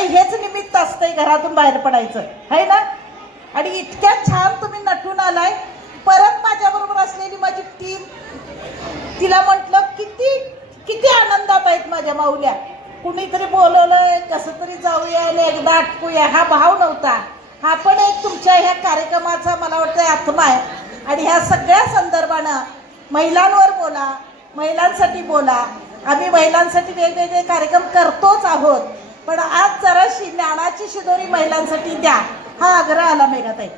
ताई हेच निमित्त असतंय घरातून बाहेर पडायचं. है ना? आणि इतक्या छान तुम्ही नटून आलाय. परत माझ्याबरोबर असलेली माझी टीम तिला म्हटलं किती किती आनंदात आहेत माझ्या माऊल्या. कुणीतरी बोलवलंय कसं तरी जाऊया आणि एकदा आटपूया. हा भाव नव्हता. हा पण एक तुमच्या ह्या कार्यक्रमाचा मला वाटतं आत्मा आहे. आणि ह्या सगळ्या संदर्भानं महिलांवर बोला महिलांसाठी बोला. आम्ही महिलांसाठी वेगवेगळे कार्यक्रम करतोच आहोत. पण आज जराशी ज्ञानाची शिदोरी महिलांसाठी द्या. हा आग्रह आला मेघाताई.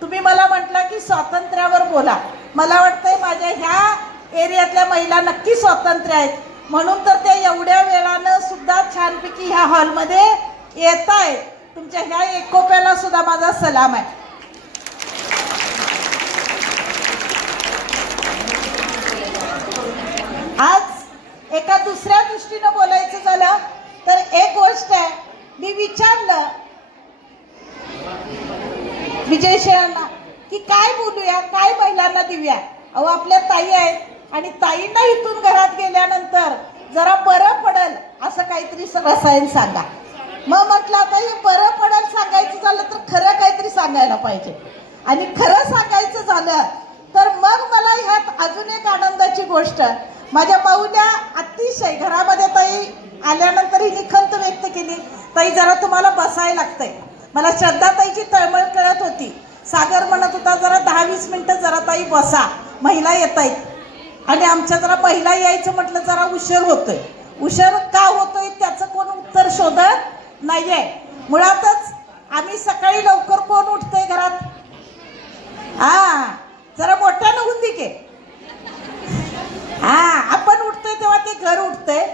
तुम्ही मला म्हटलं की स्वातंत्र्यावर बोला. मला वाटतंय माझ्या ह्या एरियातल्या महिला नक्की स्वातंत्र्य आहेत. म्हणून तर त्या एवढ्या वेळानं सुद्धा छानपैकी ह्या हॉलमध्ये येत आहेत तुमच्या ह्या एकोप्याला सुद्धा माझा सलाम आहे. आज एका दुसऱ्या दृष्टीनं बोलायचं झालं तर एक गोष्ट आहे मी विचारलं विजय शेळांना की काय बोलूया काय महिलांना देऊया? अहो आपल्या ताई आहेत आणि ताईंना इथून घरात गेल्यानंतर जरा बरं पडल असं काहीतरी रसायन सांगा. मग म्हटलं आता हे बरं पडल सांगायचं झालं तर खरं काहीतरी सांगायला पाहिजे. आणि खरं सांगायचं झालं तर मग मला ह्यात अजून एक आनंदाची गोष्ट. माझ्या माऊल्या अतिशय घरामध्ये ताई आल्यानंतर ही खंत व्यक्त केली. ताई जरा तुम्हाला बसायला लागतंय. मला श्रद्धा ताईची तळमळ कळत होती. सागर म्हणत होता जरा दहा वीस मिनटं जरा ताई बसा. महिला येत आहेत. आणि आमच्या जरा महिला यायचं म्हटलं जरा उशीर होतोय. उशीर का होतोय त्याचं कोण उत्तर शोधत नाहीये. मुळातच आम्ही सकाळी लवकर कोण उठतंय घरात? हा जरा मोठ्यानं होऊन दे की. हा आपण उठतोय तेव्हा ते घर उठतंय.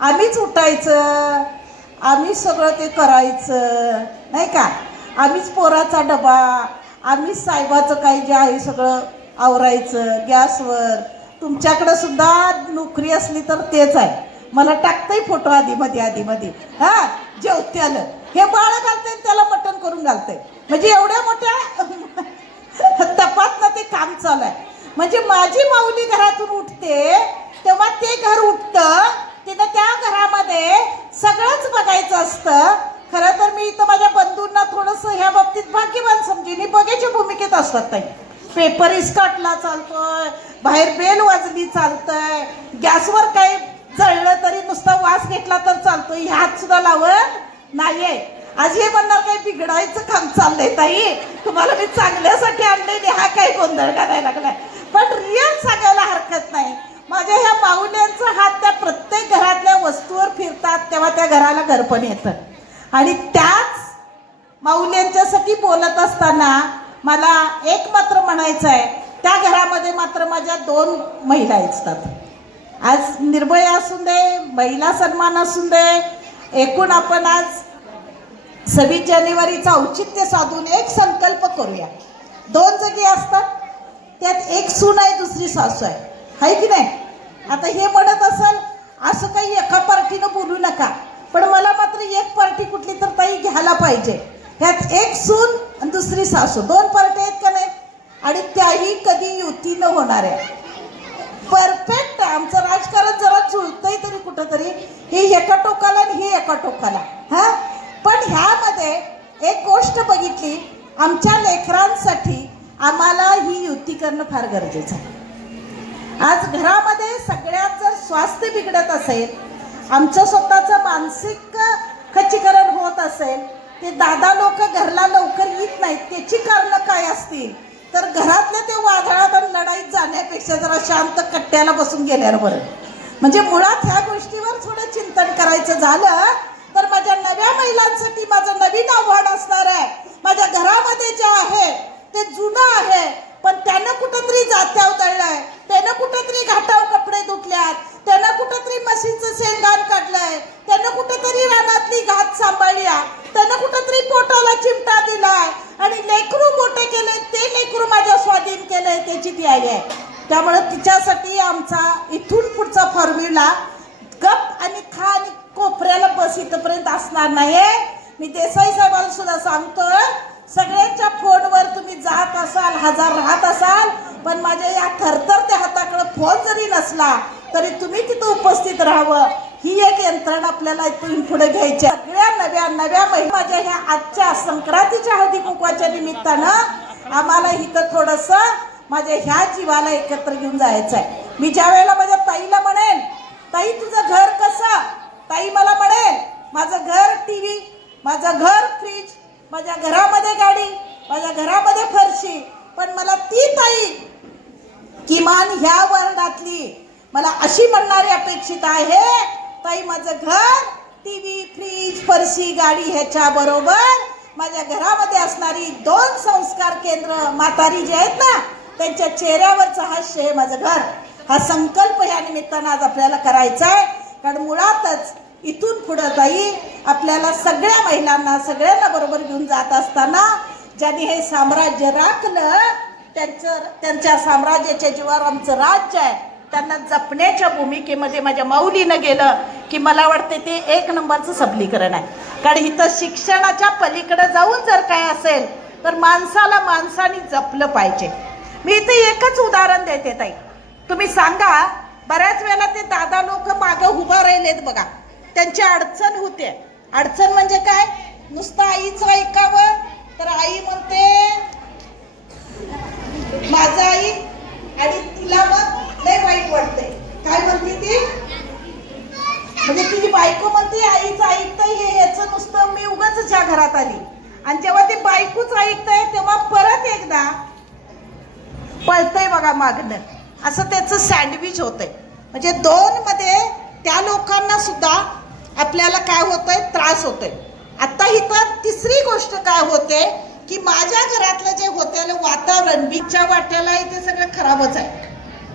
आम्हीच उठायचं आम्ही सगळं ते करायचं नाही का? आम्हीच पोराचा डबा आम्हीच साहेबाचं काही जे आहे सगळं आवरायचं गॅसवर. तुमच्याकडं सुद्धा नोकरी असली तर तेच आहे. मला टाकतंय फोटो आधी मध्ये आधी मध्ये हा हे बाळ घालतंय त्याला मटण करून घालते म्हणजे एवढ्या मोठ्या तपासनं ते काम चालू आहे. म्हणजे माझी माऊली घरातून उठते तेव्हा ते घर उठ तिथं त्या घरामध्ये सगळंच बघायचं असतं खरं तर मी इथं माझ्या बंधूंना थोडंसं ह्या बाबतीत भाग्यवान समजून बघायच्या भूमिकेत असतात ताई पेपर इस्काटला चालतोय बाहेर बेल वाजली चालतंय. गॅसवर काही जळलं तरी नुसता वास घेतला तर चालतोय. ह्यात सुद्धा लावत नाहीये. आज हे म्हणणार काही बिघडायचं काम चाललंय ताई. तुम्हाला मी चांगल्यासाठी आणलेली हा काही गोंधळ करायला लागलाय. पण रिअल सांगायला हरकत नाही. माझ्या ह्या माऊल्यांचा हात त्या प्रत्येक घरातल्या वस्तूवर फिरतात तेव्हा त्या घराला घरपण येतं. आणि त्याच माऊल्यांच्यासाठी बोलत असताना मला एक मात्र म्हणायचं आहे त्या घरामध्ये मात्र माझ्या दोन महिला असतात. आज निर्भय असून दे महिला सन्मान असून दे एकूण आपण आज सव्वीस जानेवारीचं औचित्य साधून एक संकल्प करूया. दोन जागी असतात त्यात एक सून आहे दुसरी सासू आहे. आहे की नाही? आता हे म्हणत असेल असं काही एका पार्टीनं बोलू नका. पण मला मात्र एक पार्टी कुठली तर ताई घ्यायला पाहिजे. ह्यात एक सून आणि दुसरी सासू. दोन पार्टी आहेत का नाही? आणि त्याही कधी युतीनं होणार आहे. परफेक्ट आमचं राजकारण जरा जुळतंय तरी कुठंतरी. हे एका टोकाला आणि हे एका टोकाला. हा? पण ह्यामध्ये एक गोष्ट बघितली. आमच्या लेकरांसाठी आम्हाला ही युती करणं फार गरजेचं आहे. आज घरामध्ये सगळ्यात जर स्वास्थ्य बिघडत असेल आमचं स्वतःचं मानसिक खच्चीकरण होत असेल ते दादा लोक घरला लवकर येत नाहीत. त्याची कारणं काय असतील? तर घरातल्या ते वादळात आणि लढाईत जाण्यापेक्षा जरा शांत कट्ट्याला बसून गेल्यावर बरं. म्हणजे मुळात ह्या गोष्टीवर थोडं चिंतन करायचं झालं तर माझ्या नव्या महिलांसाठी माझं नवीन आव्हान असणार आहे. माझ्या घरामध्ये जे आहे ते जुनं आहे पण त्यानं कुठंतरी जात्या दळलंय त्यानं कुठंतरी घाटाव कपडे धुतल्यात. त्यानं कुठंतरी म्हशीचं शेंगाण काढलंय. त्यानं कुठंतरी रानातली घात सांभाळल्या त्यानं कुठंतरी पोटाला चिमटा दिलाय आणि लेकरू मोठे केले ते लेकरू माझ्या स्वाधीन केलंय त्याची ती आई आहे. त्यामुळे तिच्यासाठी आमचा इथून पुढचा फॉर्म्युला गप आणि खा आणि कोपऱ्याला बस इथपर्यंत असणार नाही मी देसाई साहेबांना सुद्धा सांगतोय सगळ्यांच्या फोनवर तुम्ही जात असाल हजार राहत असाल पण माझ्या या थरथरत्या हाताकडे फोन जरी नसला तरी तुम्ही तिथं उपस्थित राहावं. ही एक यंत्रणा आपल्याला इथून पुढे घ्यायची सगळ्या नव्या नव्या माझ्या ह्या आजच्या संक्रांतीच्या हळदी कुंकवाच्या निमित्तानं आम्हाला इथं थोडस माझ्या ह्या जीवाला एकत्र घेऊन जायचं आहे. मी ज्या वेळेला माझ्या ताईला म्हणेन ताई तुझं घर कसं? ताई मला म्हणेल माझं घर टी व्ही माझं घर फ्रीज माझ्या घरामध्ये गाडी माझ्या घरामध्ये फरशी पण मला ती ताई किमान ह्या वर्णातली मला अशी म्हणणारी अपेक्षित आहे ताई माझं घर टी व्ही फ्रीज फरशी गाडी ह्याच्या बरोबर. माझ्या घरामध्ये असणारी दोन संस्कार केंद्र म्हातारी जे आहेत ना त्यांच्या चेहऱ्यावरचं हास्य आहे माझं घर. हा संकल्प ह्या निमित्तानं आज आपल्याला करायचा आहे. कारण मुळातच इथून पुढं जाई आपल्याला सगळ्या महिलांना सगळ्यांना बरोबर घेऊन जात असताना ज्यांनी हे साम्राज्य राखलं त्यांचं त्यांच्या साम्राज्याच्या जीवावर आमचं राज्य आहे. त्यांना जपण्याच्या भूमिकेमध्ये माझ्या माऊलीनं गेलं की मला वाटते ते एक नंबरचं सबलीकरण आहे. कारण इथं शिक्षणाच्या पलीकडं जाऊन जर काय असेल तर माणसाला माणसाने जपलं पाहिजे. मी इथे एकच उदाहरण देते ताई. तुम्ही सांगा बऱ्याच वेळेला ते दादा लोक मागं उभं राहिलेत बघा. त्यांची अडचण होते. अडचण म्हणजे काय नुसतं आईचं ऐकावं तर आई म्हणते माझं आई आणि तिला मग लय वाईट वाटते काय म्हणते ती म्हणजे तिची बायको म्हणते आईचं ऐकतंय हे याचं नुसतं मी उगाच या घरात आली आणि जेव्हा ते बायकोच ऐकतंय तेव्हा परत एकदा पळतंय बघा मागणं. असं त्याचं सँडविच होतंय. म्हणजे दोनमध्ये त्या लोकांना सुद्धा आपल्याला काय होतंय? त्रास होतोय. आता इथं तिसरी गोष्ट काय होते? की माझ्या घरातलं जे होते वातावरण बीचच्या वाट्याला ते सगळं खराबच आहे.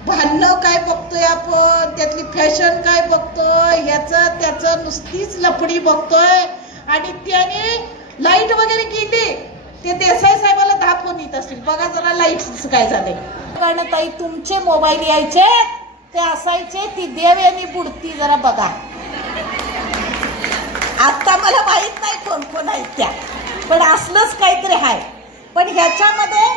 भांडणं काय बघतोय आपण? त्यातली फॅशन काय बघतोय? याचं त्याचं नुसतीच लफडी बघतोय. आणि त्याने लाइट वगैरे गेली ते देसाई साहेबाला दहा फोन येत असतील. बघा जरा लाइट काय झाले कारण ताई तुमचे मोबाईल यायचे ते असायचे ती देव यांनी बुडती जरा बघा. आता मला माहीत नाही कोण कोण आहेत त्या. पण असलंच काहीतरी आहे पण ह्याच्यामध्ये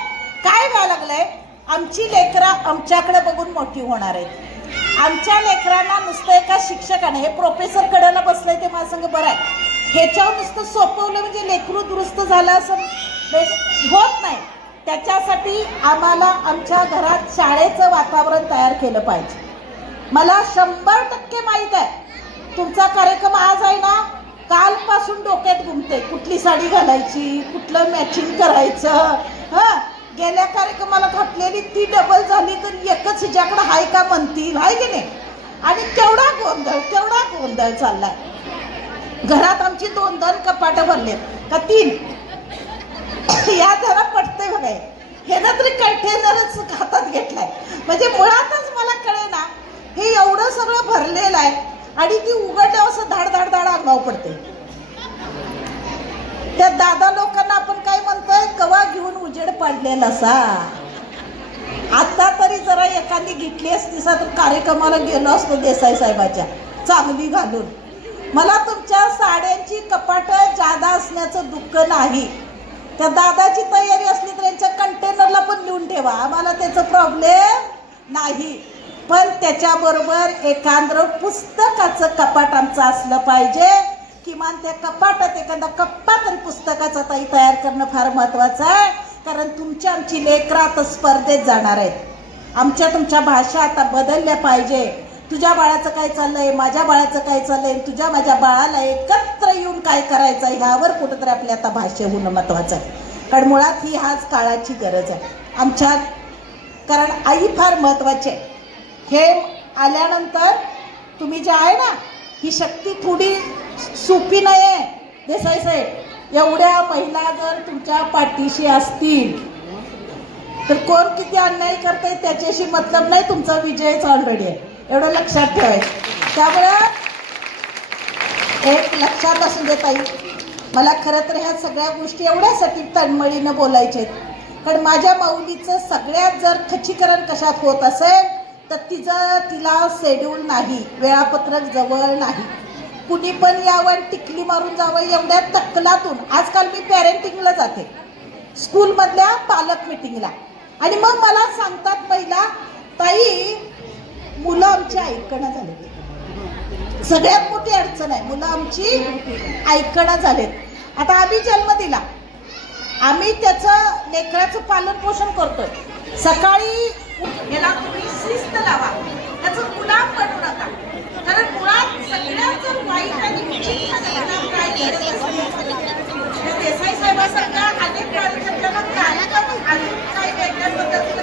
काय व्हायला लागलंय? आमची लेकरं आमच्याकडे बघून मोठी होणार आहेत. आमच्या लेकरांना नुसतं एका शिक्षकाने हे प्रोफेसर कडेला बसलंय ते मला सांग बरं आहे. ह्याच्यावर नुसतं सोपवलं म्हणजे लेकरू दुरुस्त झालं असं म्हणजे होत नाही. त्याच्यासाठी आम्हाला आमच्या घरात शाळेचं वातावरण तयार केलं पाहिजे. मला शंभर टक्के माहीत आहे. तुमचा कार्यक्रम आज आहे ना कालपासून डोक्यात घुमते. कुठली साडी घालायची कुठलं मॅचिंग करायचं हां? गेल्या कार्यक्रमाला घातलेली ती डबल झाली तर एकच हिच्याकडं हाय का म्हणतील हाय की नाही? आणि केवढा गोंधळ केवढा गोंधळ चाललाय? घरात आमची दोन दोन कपाट भरलेत का तीन? या जरा पटतंय बघा हे. ना तरी कंटेनरच हातात घेतलाय. म्हणजे मुळातच मला कळे ना हे एवढं सगळं भरलेलं आहे आणि ती उघडल्यावर असं धाड धाड धाड अंगाव पडते. त्या दादा लोकांना आपण काय म्हणतोय? कवा घेऊन उजेड पाडलेला असा आता तरी जरा एखादी घेतली असती सा तर कार्यक्रमाला गेलो असतो देसाई साहेबाच्या. चांगली घालून. मला तुमच्या साड्यांची कपाट जादा असण्याचं दुःख नाही. त्या दादाची तयारी असली तर यांच्या कंटेनरला पण लिहून ठेवा. आम्हाला त्याचं प्रॉब्लेम नाही. पण त्याच्याबरोबर एखाद्र पुस्तकाचं कपाट आमचं असलं पाहिजे. किमान त्या कपाटात एखादा कप्पा तरी पुस्तकाचा ताई तयार करणं फार महत्वाचं आहे. कारण तुमच्या आमची लेकरं आता स्पर्धेत जाणार आहेत. आमच्या तुमच्या भाषा आता बदलल्या पाहिजे. तुझ्या बाळाचं काय चाललंय? माझ्या बाळाचं काय चाललंय? तुझ्या माझ्या बाळाला एकत्र येऊन काय करायचं आहे ह्यावर कुठंतरी आपल्या आता भाष्य होणं महत्वाचं आहे. कारण मुळात ही हाच काळाची गरज आहे. आमच्या कारण आई फार महत्वाची आहे. हे आल्यानंतर तुम्ही जे आहे ना ही शक्ती थोडी सोपी नाही आहे देसाई साहेब एवढ्या महिला जर तुमच्या पाठीशी असतील तर कोण किती अन्याय करते त्याच्याशी मतलब नाही तुमचा विजयच ऑलरेडी आहे. एवढं लक्षात ठेवायचं. त्यामुळं एक लक्षात असू दे ताई मला खरं तर ह्या सगळ्या गोष्टी एवढ्यासाठी तळमळीनं बोलायचे कारण माझ्या माऊलीचं सगळ्यात जर खच्चीकरण कशात होत असेल तर तिचं तिला शेड्यूल नाही वेळापत्रक जवळ नाही. कुणी पण यावं टिकली मारून जावं एवढ्या तक्कलातून. आजकाल मी पॅरेंटिंगला जाते. स्कूलमधल्या पालक मिटिंगला आणि मग मला सांगतात पहिला ताई मुलं आमची ऐकणं झाले सगळ्यात मोठी अडचण आहे मुलं आमची ऐकणं झालेत. आता आम्ही जन्म दिला. आम्ही त्याचं लेकराचं पालन पोषण करतोय. सकाळी याला तुम्ही शिस्त लावा. त्याचं गुलाम बनू नका. कारण मुळात सगळ्यात जर वाईट आणि देसाई साहेबांसारखा अनेक कार्यकर्त्यांना कार्यक्रम अजून काही वेगळ्या पद्धतीने